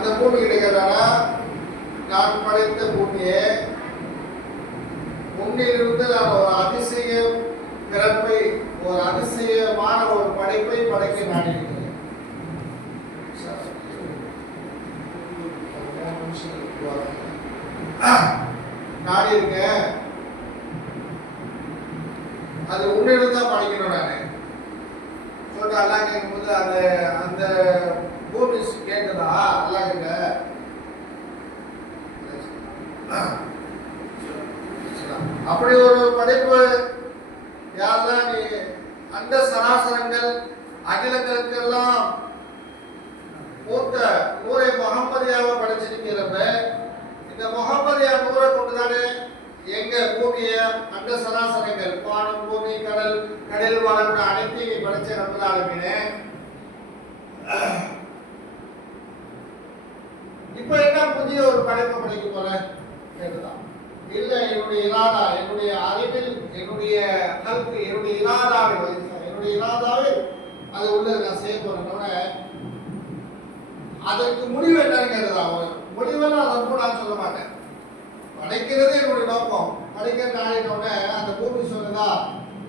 அந்த பூமி கிடைக்கிறானா, நான் படைத்த பூமியே, உன்னிலிருந்து நான் ஒரு அதிசய பிறப்பை, ஒரு அதிசயமான ஒரு படைப்பை படைக்க நாடியிருக்கிறேன். நாடி இருக்கேன், அது உன்னிலிருந்து தான் படைக்கணும் நானு சொல்லிட்டு அல்லா கேட்கும்போது அந்த அந்த பூமி கேட்குதா அல்லா கிட்ட? அப்படி ஒரு படைப்பு யாரெல்லாம் நீ அந்த சராசரங்கள் அகிலங்களுக்கெல்லாம் மூத்த நூரை முகம்மதியாவை படைச்சிருக்கிறப்ப, இந்த முகம்மதியா நூரை கொண்டுதானே எங்க பூமிய அந்த சராசரங்கள் வானம் பூமி கடல் கடல் வாழக்கூடிய அனைத்தையும் நீ படைச்ச நம்பதாலுமே இப்ப என்ன புதிய ஒரு படைப்பை படைக்க போற கேட்டுதான். இல்ல, என்னுடைய இராதா, என்னுடைய அறிவில், என்னுடைய கல்வி, என்னுடைய இராதாவில் அது உள்ள நான் செய்ய போறேன். அதற்கு முடிவு என்னன்னு கேட்டதா? முடிவெல்லாம் அதை கூட நான் சொல்ல மாட்டேன். படைக்கிறது என்னுடைய நோக்கம். படைக்கிற நாளினோட அந்த பூமி சொல்லுதா,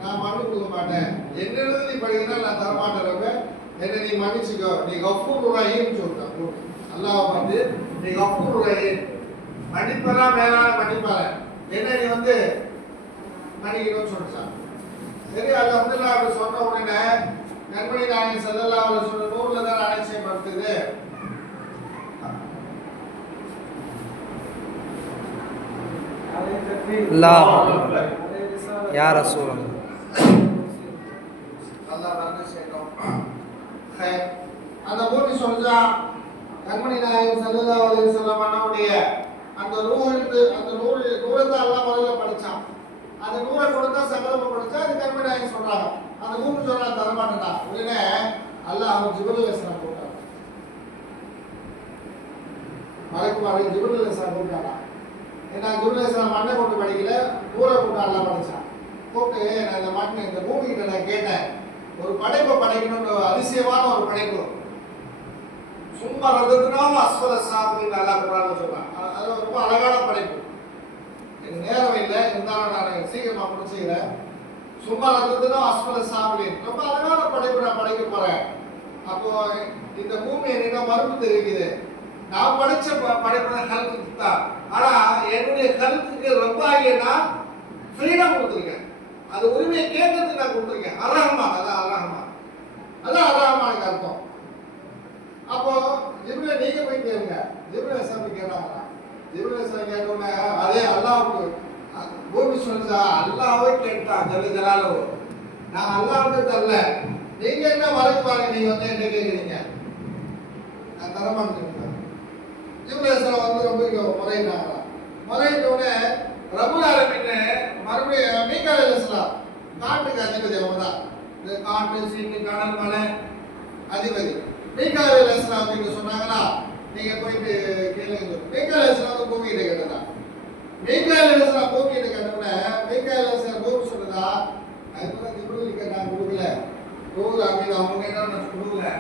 நான் மண்ணு கொடுக்க மாட்டேன், என்னிருந்து நீ படிக்கிறா நான் தரமாட்டேன், என்ன நீ மன்னிச்சுக்கோ, நீ கஃபூர் ரஹீம் சொல்றான் பூமி. அல்லாஹ் வந்து நீ கஃபூர் ரஹீம், மன்னிப்பெல்லாம் மேலான மன்னிப்பாரு, என்ன நீ வந்து மன்னிக்கணும்னு சொல்லிட்டான். சரி, அது வந்து நான் அப்படி சொன்ன உடனே நன்மணி நாயகன் ஸல்லல்லாஹு அலைஹி வஸல்லம் நூறுல தான் அலட்சியப்படுத்துது. யா ரசூலல்லாஹ் அல்லாஹ் வந்து சேரும். அந்த பூமி சொல்றா, கண்மணி நாயகன் ஸல்லல்லாஹு அலைஹி வஸல்லம் அவருடைய அந்த நூறுக்கு அந்த நூறு தான் அல்லாஹ் முதல்ல படிச்சான். அந்த நூறை கொடுத்தா சகலமா படிச்சா அது கண்மணி நாயகன் சொல்றாங்க. அந்த பூமி சொல்றா தரமாட்டா. உடனே அல்லாஹ் அவர் ஜிப்ரீல் அலைஹிஸ்ஸலாம் போட்டார். மலக்குமார் ஜிப்ரீல் அலைஹிஸ்ஸலாம் போட்டாரா. ஏன்னா ஜிப்ரீல் அலைஹிஸ்ஸலாம் மண்ணை கொண்டு படிக்கல, நூறை போட்டு அல்லாஹ் படிச்சான். போட்டு நான் இந்த மண்ணை இந்த பூமிகிட்ட நான் கேட்டேன், ஒரு படைப்பை படைக்கணும்னு, அதிசயமான ஒரு படைப்பு. சும்மா ரதத்தினாலும் அஸ்வல சாப்பிட்டு நல்லா குரான் சொல்றான். அது ரொம்ப அழகான படைப்பு. எனக்கு நேரம் இல்லை, இருந்தாலும் நான் சீக்கிரமா முடிச்சுக்கிறேன். சும்மா ரதத்தினாலும் அஸ்வல சாப்பிட்டு ரொம்ப அழகான படைப்பு நான் படைக்க போறேன். அப்போ இந்த பூமி என்ன மறுப்பு தெரிவிக்குது, நான் படிச்ச படைப்பு கருத்துக்கு தான். ஆனா என்னுடைய கருத்துக்கு ரொம்ப ஆகியனா ஃப்ரீடம் கொடுத்துருக்கேன். அது உரிமையை கேட்கறதுக்கு நான் கொடுத்துருக்கேன். அரஹமான், அதான் அரஹமான், அதான் அரஹமானுக்கு அர்த்தம். அப்போ ஜிப்ரீல் நீங்க போய் கேளுங்க. ஜிப்ரீல் அலைஹிஸ்ஸலாம் கேட்டாங்க. ஜிப்ரீல் அலைஹிஸ்ஸலாம் கேட்டோன்னே அதே அல்லாஹ்வுக்கு பூமி சொல்லுதா, அல்லாஹ்வே கேட்டான் ஜல்ல ஜலாலுஹு, நான் அல்லாஹ்வுக்கு தரல, நீங்க என்ன வரைக்கும் பாருங்க, நீங்க வந்து என்ன கேட்குறீங்க, நான் தரமாட்டேன். ஜிப்ரீல் அலைஹிஸ்ஸலாம் வந்து ரொம்ப முறையிட்டாங்க. முறையிட்டோன்னே ரப்புல் ஆலமீன் மறுபடியும் மீகாயில் அலைஹிஸ்ஸலாம், காட்டுக்கு அதிபதி அவங்க தான், இந்த காட்டு சீட்டு கடல் மலை அதிபதி மீகாயில் அலைஹிஸ்ஸலாம் நீங்க சொன்னாங்களா, நீங்க போயிட்டு கேளுங்க. மீகாயில் அலைஹிஸ்ஸலாம் பூமி கிட்ட கேட்டதா. மீகாயில் அலைஹிஸ்ஸலாம் பூமி கிட்ட கேட்டோன்னே மீகாயில் அலைஹிஸ்ஸலாம் பூமி சொல்லுதா, அதுக்கு ஜிப்ரீல் கேட்டா கொடுக்கல, ரூல் அப்படின்னு அவங்க கேட்டா நான் கொடுக்கல,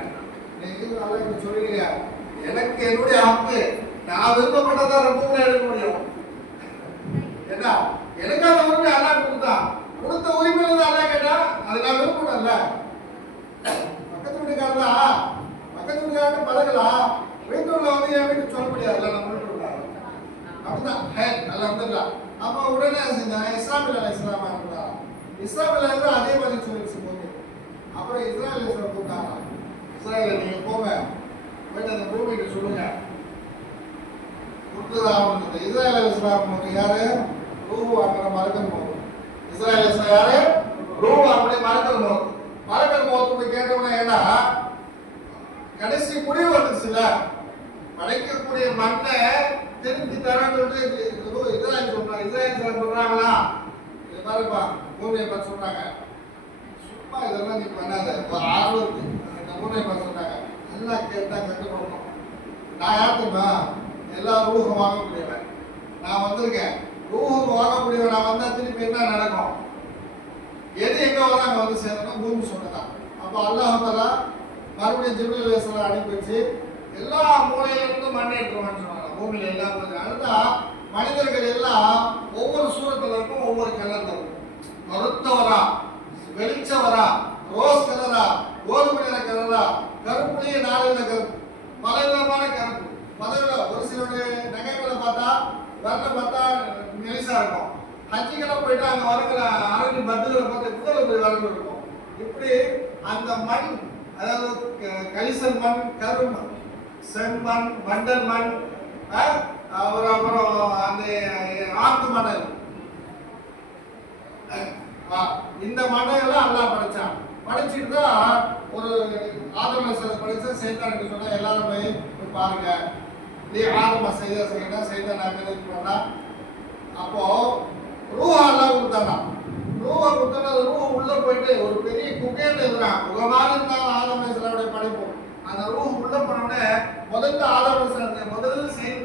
நீங்க நல்லா சொல்லுங்க, எனக்கு என்னுடைய ஹக்கு, நான் விருப்பப்பட்டதான் ரொம்ப எடுக்க முடியும். என்ன எனக்கு அந்த உரிமை அல்லாஹ் கொடுத்தா, கொடுத்த உரிமையில தான் அல்லாஹ் கேட்டா, அது நான் விருப்பப்படல. பக்கத்து வீட்டுக்காரதா, பக்கத்து வீட்டுக்காரன் பழகலாம், வீட்டுல வந்து என் வீட்டுக்கு சொல்ல முடியாதுல்ல, நம்ம வீட்டு அப்படிதான். நல்லா வந்துடலாம். அப்போ உடனே செஞ்சாங்க இஸ்ராயில் அலைஹிஸ்ஸலாம் இருந்தாங்க. இஸ்ராயில் அலைஹிஸ்ஸலாம் அதே மாதிரி சொல்லிடுச்சு போது. அப்புறம் இஸ்ராயில் அலைஹிஸ்ஸலாம் கூப்பிட்டாங்க, இஸ்ராயில் நீங்க போங்க, போயிட்டு அந்த பூமிக்கு சொல்லுங்க கொடுத்துதான். இஸ்ராயில் அலைஹிஸ்ஸலாம் யாரு? ரூஹு வாங்குற மலக்கல் மௌத். இஸ்ராயில் அலைஹிஸ்ஸலாம் யாரு? ரூஹு வாங்குற மலக்கல் மௌத். மலக்கல் மௌத் போய் கேட்டவொன்னே ஏன்னா கடைசி முடிவு வந்துச்சுல, படைக்கக்கூடிய மண்ணை திருப்பி தரன்னு சொல்லிட்டு இஸ்ராயில் சொல்றாங்க. இஸ்ராயில் சொல்றாங்களா, இது பாருப்பா பூமியை பார்த்து சொல்றாங்க, சும்மா இதெல்லாம் நீ பண்ணாத, ஒரு ஆர்வம் இந்த பூமியை பார்த்து சொல்றாங்க. எல்லாம் கேட்டா கட்டுப்படணும். நான் யாருக்குமா எல்லா ரூஹும் வாங்கக்கூடியவன், நான் வந்திருக்கேன், ரூஹும் வாங்கக்கூடியவன். நான் வந்தா திருப்பி என்ன நடக்கும், எது எங்க வர அங்க வந்து சேரணும், பூமி சொன்னதான். அப்போ அல்லாஹ் தஆலா மறுபடியும் ஜிப்ரீல் அலைஹிஸ்ஸலாம் அனுப்பி வச்சு எல்லா மூலையிலிருந்தும் மண் ஏற்றுவான்னு சொன்னாங்க. பூமியில எல்லா மூலையிலும் அடுத்தா மனிதர்கள் எல்லாம் ஒவ்வொரு சூரத்துல இருக்கும், ஒவ்வொரு கலர்ல இருக்கும். கருத்தவரா, வெளிச்சவரா, ரோஸ் கலரா, கோதுமை நிற கலரா, கருப்புலயே 4 வித கருப்பு, பல விதமான கருப்பு. முதல்ல ஒரு சிலருடைய நகைகளை பார்த்தா வரல பார்த்தா மெலிசா இருக்கும். ஹஜ்ஜிக்கெல்லாம் போயிட்டு அங்க வரக்கிற அரண்ய பத்துகளை பார்த்து புதல போய் வரல இருக்கும். இப்படி அந்த மண், அதாவது கலிசல் மண், கருமண், செம்மண், மண்டல் மண், அப்புறம் அந்த ஆத்து மணல், இந்த மண்ணையெல்லாம் அல்லாஹ் படைச்சான். படைச்சிட்டு தான் ஒரு ஆதம் படிச்ச சைத்தான் சொன்னா எல்லாரும் போய் பாருங்க, நீ ஆதம செய்த நான் போனா அப்போ ரூஹா எல்லாம் கொடுத்தாங்க. ரூஹா கொடுத்தா ரூஹா உள்ள போயிட்டு ஒரு பெரிய குகையில இருக்கிறான். குகமாக இருந்தாலும் ஆதம படைப்பு. அந்த ரூஹ் உள்ள போனோடனே முதல்ல ஆதம முதல்ல செய்து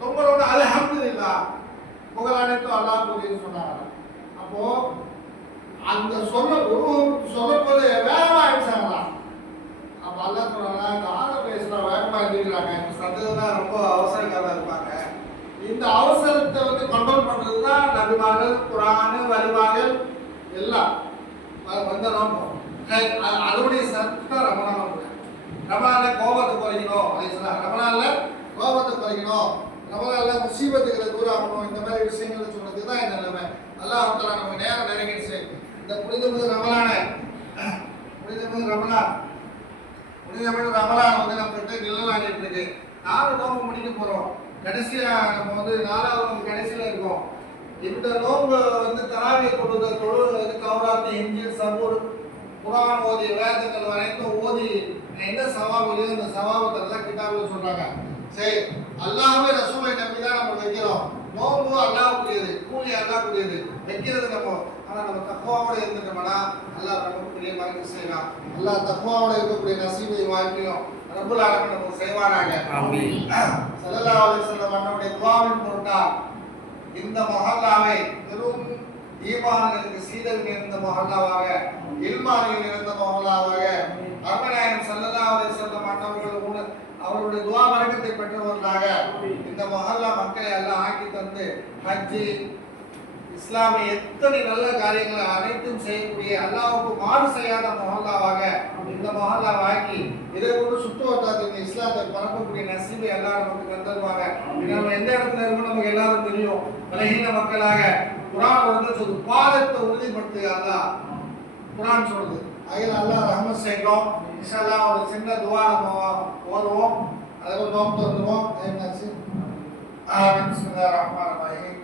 தும்பலோட அல்ஹம்துலில்லாஹ் புகழ் அனைத்தும் அல்லாஹ் கூறின்னு சொன்னாங்க. அப்போ அந்த சொல்லும்போது வேகமா ஆயிடுச்சாங்களா. அப்ப அல்லாஹ் சொல்றாங்க, இந்த ஆதம வேகமா இருக்கிறாங்க, சந்ததான் ரொம்ப அவசரக்காரா இருப்பாங்க. இந்த அவசரத்தை கண்ட்ரோல் பண்றதுதான் நபிமார்கள், குர்ஆன், வலிமார்கள் எல்லாம் வந்த நோக்கம். அதனுடைய சத்தம் ரமணான். ரமணான்ல கோபத்தை குறைக்கணும், ரமணான்ல கோபத்தை குறைக்கணும், ரமணான்ல முசீபத்துகளை தூராகணும், இந்த மாதிரி விஷயங்களை சொன்னது தான் இந்த நிலைமை. அல்லாஹ் தஆலா நம்ம நேரம் நெருங்கிடுச்சு. இந்த புனிதமிகு ரமலான் நம்ம கிட்ட நிழலாடிட்டு இருக்கு. 4 நோம்பு முடிக்க போறோம். கடைசியா நம்ம 4வது கடைசியில இருக்கோம். இந்த நோம்பு தராவியை கொண்டு தொழுவது, கௌராத்தி, இஞ்சில், சபூர், குர்ஆன் ஓதி, வேதங்கள் அனைத்தும் ஓதி என்ன சவாபு இந்த சவாபத்தெல்லாம் கிதாபில் சொல்றாங்க. சரி, அல்லாஹ்வே ரசூலை நம்பி தான் நம்ம வைக்கிறோம். நோம்பு அல்லாஹ்வுடையது, கூலி அல்லாஹ்வுடையது, வைக்கிறது நம்ம. ஆனா நம்ம தக்வாவோட இருந்துட்டோம்னா அல்லாஹ் நமக்கு பெரிய மரக்கு செய்யலாம். அல்லாஹ் தக்வாவோட இருக்கக்கூடிய நசீபை வாழ்க்கையும் ரப்பல் ஆலமீன் நமக்கு செய்வானாக. ஆமீன். ஸல்லல்லாஹு அலைஹி வஸல்லம் அவருடைய துஆவின் பொருட்டா இந்த மஹல்லாவை பெரும் ஈமான்களுக்கு சீதல் நிறைந்த மஹல்லாவாக, இல்மானில் நிறைந்த மஹல்லாவாக, அருமைநாயகம் ஸல்லல்லாஹு அலைஹி வஸல்லம் அவருடைய துஆ பரக்கத்தை பெற்றவர்களாக இந்த மஹல்லா மக்களை எல்லாம் ஆக்கி தந்து ஹஜ்ஜி, இஸ்லாமிய எத்தனை நல்ல காரியங்களை அனைத்தும் செய்யக்கூடிய, அல்லாஹ்வுக்கு மாறு செய்யாத மஹல்லாவாக இந்த மஹல்லாவை ஆக்கி இதை கொண்டு சுற்று வட்டாரத்தில் இஸ்லாத்தை பரப்பக்கூடிய நசீபை எல்லாம் நமக்கு தந்துருவாங்க. நம்ம எந்த இடத்துல இருக்கோம் நமக்கு எல்லாரும் தெரியும். பலகீன மக்களாக குர்ஆன் சொல்லுது, பாதத்தை உறுதிப்படுத்து அல்லாஹ் குர்ஆன் சொல்லுது. அதில் அல்லாஹ் ரஹ்மத் செய்கிறோம். இன்ஷா அல்லாஹ் ஒரு சின்ன துஆ நம்ம ஓதுவோம், அதில் நோம்பு வந்துடுவோம். என்னாச்சு? பிஸ்மில்லாஹிர் ரஹ்மானிர் ரஹீம்.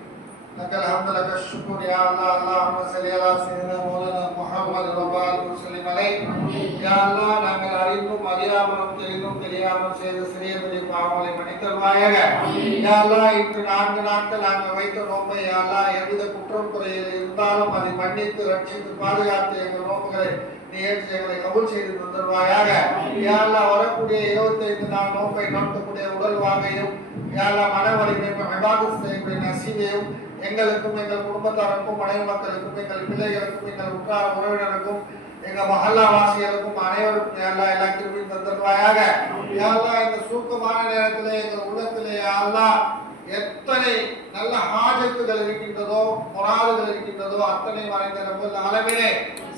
لك الحمد لك الشكر يا الله. اللهم صل على سيدنا مولانا محمد وبارك وسلم عليه. يا الله நாங்கள் அறிந்தும் அறியாமலும் தெரிந்தும் தெரியாமல் செய்த சிறிய பெரிய பாவங்களை மன்னித்தருள்வாயாக. யா அல்லாஹ் இன்று 4 நாட்கள் நாங்கள் வைத்த நோம்பை யா அல்லாஹ் எவ்வித குற்றம் குறையில் இருந்தாலும் அதை மன்னித்து ரட்சித்து பாதுகாத்து எங்கள் நோம்புகளை நீ ஏற்று எங்களை கபூல் செய்து தருவாயாக. யா அல்லாஹ் வரக்கூடிய 25 நாள் நோம்பை நோக்கக்கூடிய உடல் வாகையும் யா அல்லாஹ் மன வலிமையும் இபாதத் செய்யக்கூடிய நசீபையும் எங்களுக்கும் எங்கள் குடும்பத்தாருக்கும் மனைவி மக்களுக்கும் எங்கள் பிள்ளைகளுக்கும் எங்கள் உற்றார உறவினருக்கும் எங்க மஹல்லா வாசிகளுக்கும் அனைவருக்கும் யா எல்லா கிருபையும் தந்தருவாயாக. யா அல்லாஹ் இந்த சூக்கமான நேரத்திலே எங்கள் உள்ளத்திலே யா அல்லாஹ் எத்தனை நல்ல ஹாஜத்துகள் இருக்கின்றதோ, முராதுகள் இருக்கின்றதோ அத்தனை மறைந்த ரப்பல் ஆலமீனே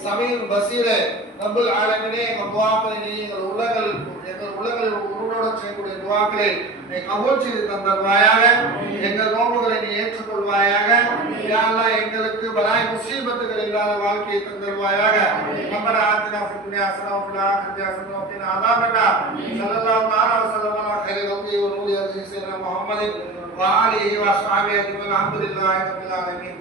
சமீர் பசீரே ரப்பல் ஆலமீனே எங்கள் துஆக்களை நீ எங்கள் உள்ளங்களில் உருளோட செய்யக்கூடிய துஆக்களை நீ கபூல் செய்து தந்தருவாயாக. எங்கள் நோம்புகளை நீ ஏற்றுக்கொள்வாயாக. யா அல்லாஹ் எங்களுக்கு பலாய் முசீபத்துகள் இல்லாத வாழ்க்கையை தந்தருவாயாக. ரப்பனா ஆத்தினா ஃபித் துன்யா ஹஸனா வ ஃபில் ஆখিরাতি ஹஸனா வ கினா அஸாபன்னார். ஸல்லல்லாஹு அலைஹி வஸல்லம் அலா கைரில் கல்கி வ நூரி அஸீஸினா முஹம்மதின் வ ஆலிஹி வ ஸஹாபிஹி அஜ்மஈன். அல்ஹம்துலில்லாஹி ரப்பில் ஆலமீன்.